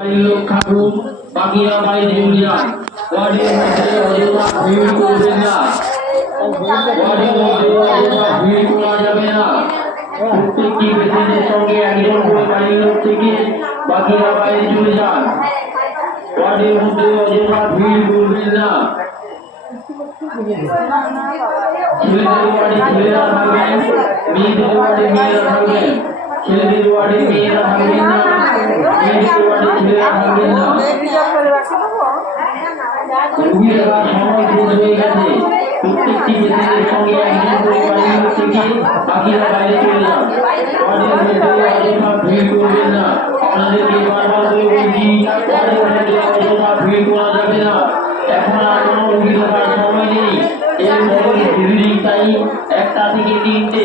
বাড়ির লোক থাকুক বাকিরা বাইরে চলে যান ওয়ার্ডের মধ্যে অযথা ভিড় করবেন না ওয়ার্ডের মধ্যে অযথা ভিড় করা যাবে না প্রত্যেকটি পেশেন্টের সঙ্গে একজন করে বাড়ির লোক থেকে বাকিরা বাইরে চলে যান ওয়ার্ডের মধ্যে অযথা ভিড় করবেন না ছেলেদের ওয়ার্ডে ছেলেরা থাকবেন মেয়েদের ওয়ার্ডে মেয়েরা থাকবেন ছেলেদের ওয়ার্ডে মেয়েরা থাকবেন না মেয়েদের ওয়ার্ডে প্রত্যেকটি পেশেন্টের সঙ্গে একজন করে বাড়ির থেকে বাকিরা বাইরে চলে যান ওয়ার্ডের মধ্যে অযথা ভিড় করবেন না আপনাদেরকে বারবার করে বলছি ওয়ার্ডের মধ্যে অযথা ভিড় করা যাবে না এখন আর কোনো রুগী দেখার সময় নেই এরপরে ভিজিটিং টাইম একটা থেকে তিনটে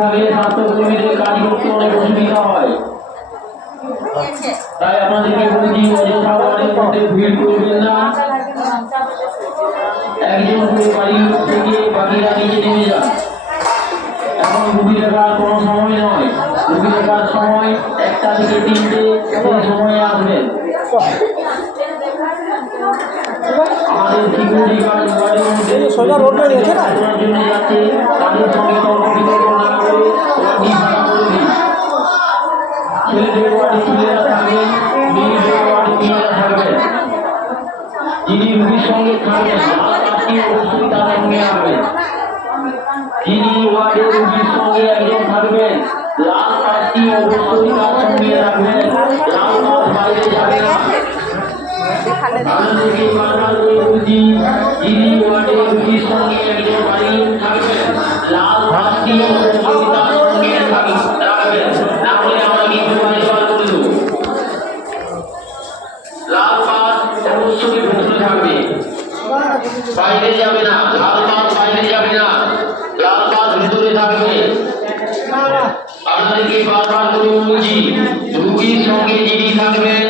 থাকলে স্বাস্থ্যকর্মীদের কাজ করতে অনেক অসুবিধা হয়। তাই আমাদেরকে বলছি অযথা ওয়ার্ডের মধ্যে ভিড় করবেন না। একজন করে লোক থেকে বাকিরা নিচে নেমে যান। এখন রুগী দেখার কোনো সময় নয়। রুগী দেখার সময় একটা থেকে তিনটে সেই সময়ে আসবেন আমাদের সিকিউরিটি গার্ড ওয়ার্ডের মধ্যে সোজা রোডটা গেছে না? যাচ্ছে। তাদের সঙ্গে অবশ্যই তার সঙ্গে আসবেন যিনি ওয়ার্ডে রুগীর সঙ্গে একজন থাকবেন লাল কার্ডটি অবশ্যই তার সঙ্গে রাখবেন লাল কার্ড বাইরে যাবে না আপনাদেরকে বারবার করে বলছি যিনি ওয়ার্ডে রুগীর সঙ্গে একজন বাড়ির থাকবেন লাল কার্ডটি অবশ্যই তার সঙ্গে রাখবেন না হলে আমরা কিন্তু বাইরে করে দেবো লাল কার্ড অবশ্যই ভেতরে থাকবে বাইরে যাবে না, লাল কার্ড বাইরে যাবে না, লাল কার্ড ভেতরে থাকবে। আপনাদেরকে বারবার করে বলছি, রুগীর সঙ্গে যিনি থাকবেন